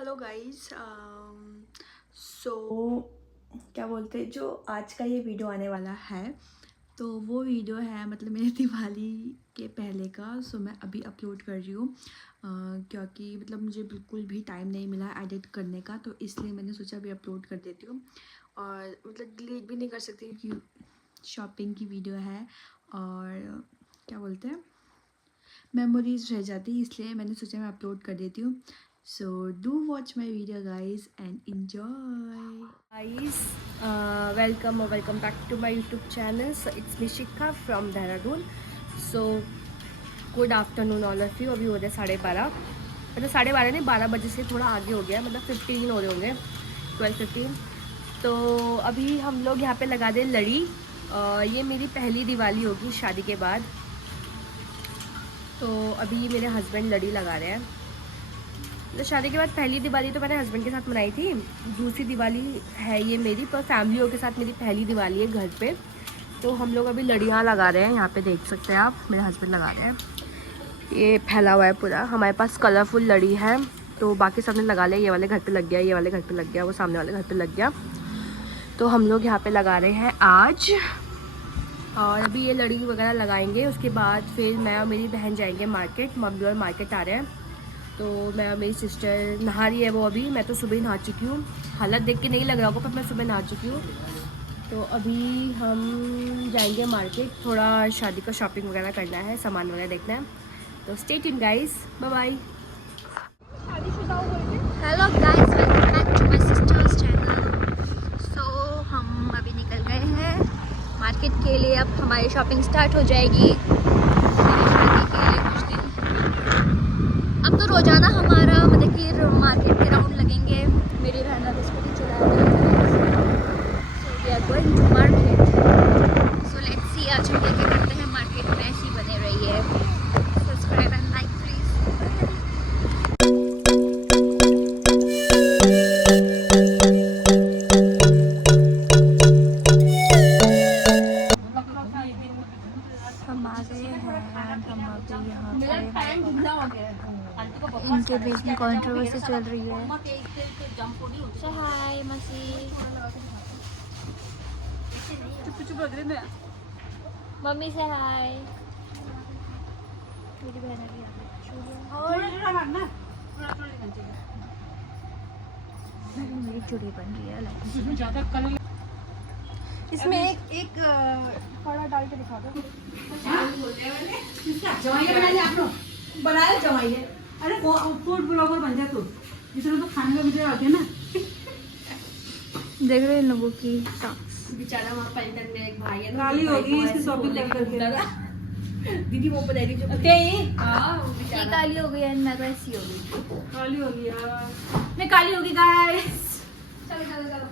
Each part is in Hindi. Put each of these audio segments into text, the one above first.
Hello guys. सो क्या बोलते हैं, जो आज का ये वीडियो आने वाला है तो वो वीडियो है मतलब मेरे दिवाली के पहले का। सो मैं अभी अपलोड कर रही हूँ क्योंकि मतलब मुझे बिल्कुल भी टाइम नहीं मिला एडिट करने का, तो इसलिए मैंने सोचा अभी अपलोड कर देती हूँ। और मतलब डिलीट भी नहीं कर सकती क्योंकि शॉपिंग की वीडियो है और क्या बोलते हैं मेमोरीज रह जाती, इसलिए मैंने सोचा मैं अपलोड कर देती हूँ। So do watch my video guys and enjoy. Guys, welcome or welcome back to my YouTube channel. So it's me Shikha from Dehradun. So good afternoon all of you. अभी हो रहे 12:30, मतलब 12:30 नहीं 12 बजे से थोड़ा आगे हो गया, मतलब 15 हो रहे होंगे, 12:15। तो अभी हम लोग यहाँ पे लगा दें लड़ी। ये मेरी पहली दिवाली होगी शादी के बाद। तो अभी मेरे हस्बैंड लड़ी लगा रहे हैं। तो शादी के बाद पहली दिवाली तो मैंने हस्बैंड के साथ मनाई थी, दूसरी दिवाली है ये मेरी, पर फैमिलियों के साथ मेरी पहली दिवाली है घर पे। तो हम लोग अभी लड़ियाँ लगा रहे हैं, यहाँ पे देख सकते हैं आप, मेरे हस्बैंड लगा रहे हैं। ये फैला हुआ है पूरा, हमारे पास कलरफुल लड़ी है। तो बाकी सबने लगा लिया, ये वाले घर पे लग गया, ये वाले घर पे लग गया, वो सामने वाले घर पे लग गया। तो हम लोग यहाँ पे लगा रहे हैं आज, और अभी ये लड़ी वगैरह लगाएंगे। उसके बाद फिर मैं और मेरी बहन जाएंगे मार्केट, मम्मी और मार्केट आ रहे हैं। तो मैं और मेरी सिस्टर नहा रही है वो अभी, मैं तो सुबह ही नहा चुकी हूँ। हालत देख के नहीं लग रहा होगा पर मैं सुबह नहा चुकी हूँ। तो अभी हम जाएंगे मार्केट, थोड़ा शादी का शॉपिंग वगैरह करना है, सामान वगैरह देखना है। तो stay tuned guys, bye bye. Hello guys, welcome back to my sister's channel. So हम अभी निकल गए हैं मार्केट के लिए। अब हमारी शॉपिंग स्टार्ट हो जाएगी शादी के लिए कुछ दिन। अब तो रोज़ाना हमारा मतलब कि मार्केट के राउंड लगेंगे। मेरी बहन अब स्कूटी चला रही है। So we are going to market. So let's see आज हम क्या करते हैं मार्केट में। ऐसी बने रहिए, सब्सक्राइब एंड लाइक प्लीज। हम आ गए हैं, हम आ गए यहाँ पे। इनके बीच में कंट्रोवर्सी चल रही है। Say hi, मसी। मम्मी से हाय। मेरी बहन अभी मेरी चूड़ी बन रही है। इसमें एक कड़ा डाल के दिखा दो। बनाए जमाइए। अरे फूड ब्लॉगर बन जा तू, जिसमें तो खाने का वीडियो आते हैं ना। देख रहे हैं इन लोगों की बेचारा वहाँ पलटन में एक भाई है, काली होगी इसकी शॉपिंग करके। दीदी वो बनाई जो ये काली हो गई है, मैं तो ऐसी हो गई। काली होगी यार, मैं काली होगी गाइस। चलो चलो चलो।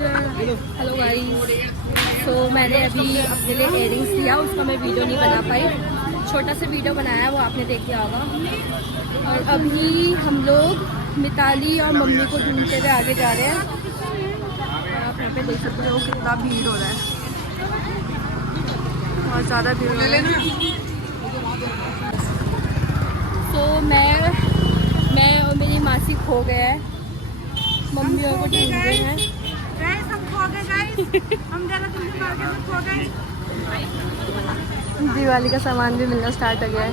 Hello guys. तो मैंने अभी अपने लिए इयररिंग्स लिया, उसका मैं वीडियो नहीं बना पाई, छोटा सा वीडियो बनाया वो आपने देख लिया होगा। और अभी हम लोग मिताली और मम्मी को ढूंढते हुए आगे जा रहे हैं। आप यहाँ पे देख सकते हो कितना भीड़ हो रहा है, बहुत ज़्यादा भीड़ हो रहा है। तो मैं और मेरी मासी खो गए हैं। मम्मी और को ढूंढ रहे हैं। हम खो गए गाइस, हम ज़्यादा जल्दी मार्केट में खो गए। दिवाली का सामान भी मिलना स्टार्ट हो गया है।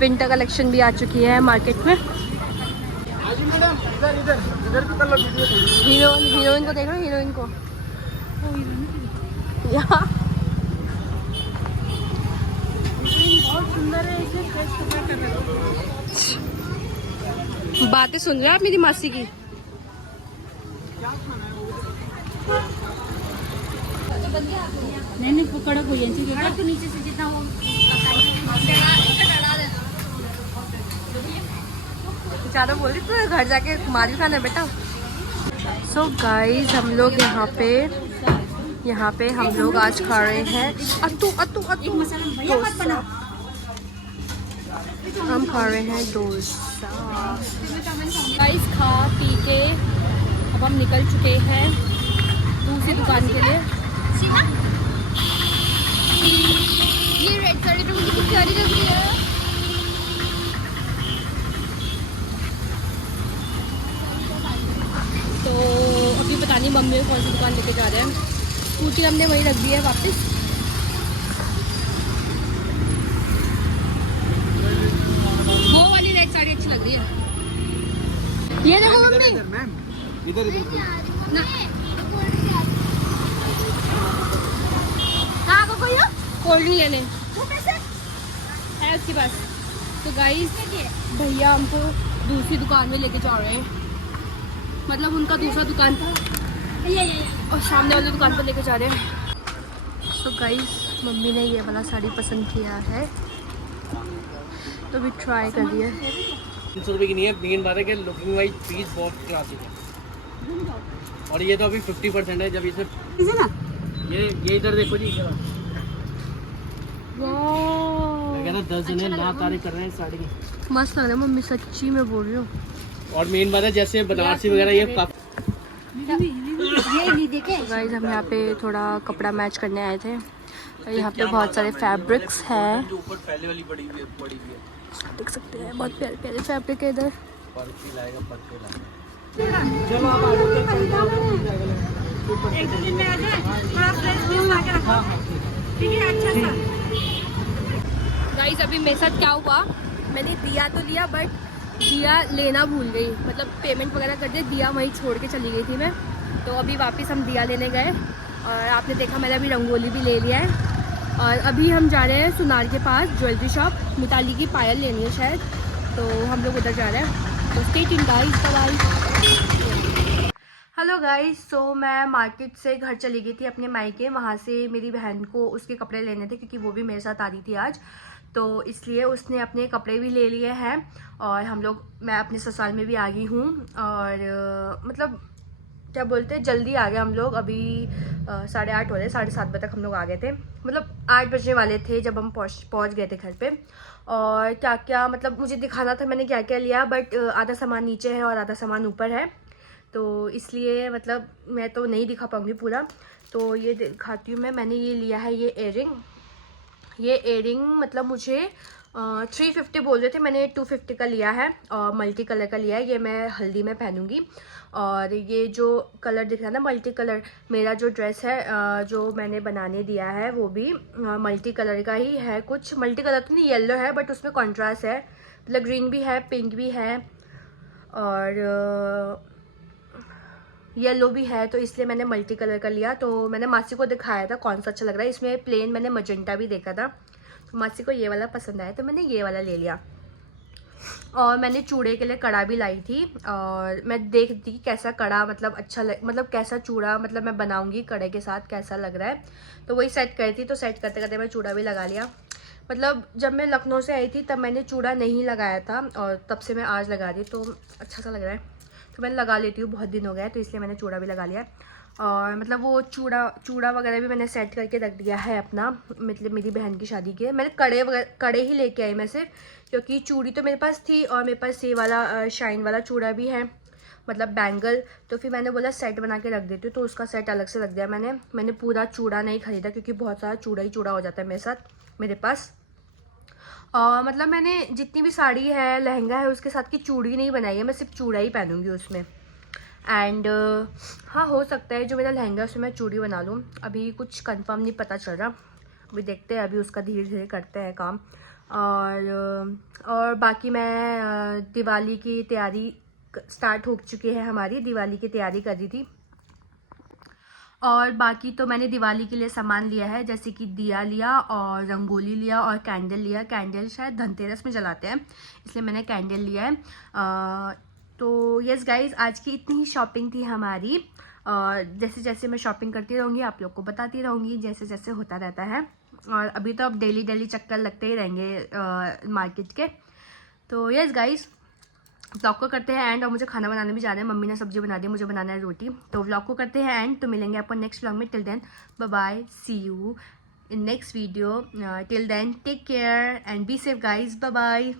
विंटर कलेक्शन भी आ चुकी है मार्केट में। हीरोइन को देख रहे हो, हीरोइन को यहाँ बहुत सुंदर है, इसे फ्रेश कपड़ा कर रहे हो। बातें सुन रहे हो आप मेरी मासी की? नहीं कड़क हुई है, तो नीचे से जितना वो ज़्यादा बोल रही तू, घर जाके मार भी खाना है बेटा। सो गाइस हम लोग यहाँ पे हम लोग आज खा रहे हैं अत्तू। हम खा रहे हैं डोसा। गाइस खा पी के अब हम निकल चुके हैं दूसरी दुकान के लिए। ये रेड साड़ी तो मुझे कितनी प्यारी लग रही है। तो अभी पता नहीं मम्मी को कौन सी दुकान लेके जा रहे हैं। स्कूटी हमने वहीं रख दी है वापस। वो वाली रेड साड़ी अच्छी लग रही है। ये देखो मम्मी, इधर कहाँ को कोई हो? कोल्ड ड्रिंक लेने वो कैसे? है उसके पास। तो गाइस भैया हमको दूसरी दुकान में लेके जा रहे हैं। मतलब उनका दूसरा दुकान था और सामने वाली दुकान पर लेके जा रहे हैं। तो गाइस मम्मी ने ये वाला साड़ी पसंद किया है तो भी ट्राई कर दिया। 300 रुपये की नहीं है, मेन बात है कि लुकिंग वाइज पीस बहुत क्लासिक है। और ये तो अभी 50% है। जब इसे ना ये इधर देखो जी, मैं कहता 10 जने ना तारीफ कर रहे हैं इस साड़ी की। मस्त लग रहा है मम्मी, सच्ची में बोल रही हूँ। और मेन बात है जैसे बनारसी वगैरह ये गाइस हम यहाँ पे थोड़ा कपड़ा मैच करने आए थे। यहाँ पे बहुत सारे फैब्रिक्स हैं, ऊपर पहले वाली पड़ी हुई है देख सकते हैं। बहुत प्यारे प्यारे फैब्रिक है इधर। चलो आप एक दो दिन में आ जाए, थोड़ा फ्रेश पीस ला के रखो, ठीक है? अच्छा सा। गाइस अभी मेरे साथ क्या हुआ, मैंने दिया तो लिया बट दिया लेना भूल गई। मतलब पेमेंट वगैरह कर दिया, दिया वहीं छोड़ के चली गई थी मैं। तो अभी वापस हम दिया लेने गए और आपने देखा मैंने अभी रंगोली भी ले लिया है। और अभी हम जा रहे हैं सुनार के पास ज्वेलरी शॉप, मिताली की पायल लेनी है शायद, तो हम लोग उधर जा रहे हैं। तो stay tuned guys, bye. Hello guys, so मैं मार्केट से घर चली गई थी अपने मायके। वहाँ से मेरी बहन को उसके कपड़े लेने थे क्योंकि वो भी मेरे साथ आ रही थी आज, तो इसलिए उसने अपने कपड़े भी ले लिए हैं। और मैं अपने ससुराल में भी आ गई हूँ। और मतलब क्या बोलते हैं, जल्दी आ गए हम लोग। अभी 8:30 हो रहे, 7:30 बजे तक हम लोग आ गए थे। मतलब 8 बजने वाले थे जब हम पहुँच गए थे घर पे। और क्या क्या मतलब मुझे दिखाना था मैंने क्या क्या लिया, बट आधा सामान नीचे है और आधा सामान ऊपर है, तो इसलिए मतलब मैं तो नहीं दिखा पाऊँगी पूरा। तो ये दिखाती हूँ मैंने ये लिया है ये एयरिंग मतलब मुझे 350 बोल रहे थे, मैंने 250 का लिया है और मल्टी कलर का लिया है। ये मैं हल्दी में पहनूंगी। और ये जो कलर दिख रहा है ना मल्टी कलर, मेरा जो ड्रेस है जो मैंने बनाने दिया है वो भी मल्टी कलर का ही है। कुछ मल्टी कलर तो नहीं, येलो है बट उसमें कॉन्ट्रास्ट है, मतलब ग्रीन भी है, पिंक भी है और येलो भी है, तो इसलिए मैंने मल्टी कलर का लिया। तो मैंने मासी को दिखाया था कौन सा अच्छा लग रहा है। इसमें प्लेन मैंने मजेंटा भी देखा था, तो मासी को ये वाला पसंद आया तो मैंने ये वाला ले लिया। और मैंने चूड़े के लिए कड़ा भी लाई थी और मैं देख रही थी कि कैसा कड़ा मतलब अच्छा मतलब कैसा चूड़ा मतलब मैं बनाऊंगी कड़े के साथ कैसा लग रहा है, तो वही सेट करी थी। तो सेट करते करते मैं चूड़ा भी लगा लिया। मतलब जब मैं लखनऊ से आई थी तब मैंने चूड़ा नहीं लगाया था और तब से मैं आज लगा रही, तो अच्छा सा लग रहा है, तो मैंने लगा लेती हूँ, बहुत दिन हो गया है, तो इसलिए मैंने चूड़ा भी लगा लिया। और मतलब वो चूड़ा वगैरह भी मैंने सेट करके रख दिया है अपना, मतलब मेरी बहन की शादी के। मैंने कड़े ही लेके आई मैं सिर्फ, क्योंकि चूड़ी तो मेरे पास थी और मेरे पास ये वाला शाइन वाला चूड़ा भी है, मतलब बैंगल। तो फिर मैंने बोला सेट बना के रख देती हूँ, तो उसका सेट अलग से रख दिया मैंने पूरा चूड़ा नहीं खरीदा क्योंकि बहुत सारा चूड़ा ही चूड़ा हो जाता है मेरे साथ मेरे पास। मतलब मैंने जितनी भी साड़ी है, लहंगा है, उसके साथ की चूड़ी नहीं बनाई है, मैं सिर्फ चूड़ा ही पहनूंगी उसमें। एंड हाँ, हो सकता है जो मेरा लहंगा है उसमें मैं चूड़ी बना लूँ, अभी कुछ कंफर्म नहीं पता चल रहा, अभी देखते हैं, अभी उसका धीरे धीरे करते हैं काम। और बाकी मैं दिवाली की तैयारी स्टार्ट हो चुकी है हमारी, दिवाली की तैयारी कर रही थी। और बाकी तो मैंने दिवाली के लिए सामान लिया है, जैसे कि दिया लिया और रंगोली लिया और कैंडल लिया। कैंडल शायद धनतेरस में जलाते हैं, इसलिए मैंने कैंडल लिया है। तो यस गाइज, आज की इतनी ही शॉपिंग थी हमारी। जैसे जैसे मैं शॉपिंग करती रहूँगी आप लोग को बताती रहूँगी, जैसे जैसे होता रहता है। और अभी तो अब डेली चक्कर लगते ही रहेंगे मार्केट के। तो यस गाइज, व्लॉग को करते हैं एंड, और मुझे खाना बनाने भी जाना है। मम्मी ने सब्जी बना दी, मुझे बनाना है रोटी। तो व्लॉग को करते हैं एंड, तो मिलेंगे आपको नेक्स्ट व्लॉग में। Till then bye bye, see you in next video. Till then take care and be safe guys, bye bye.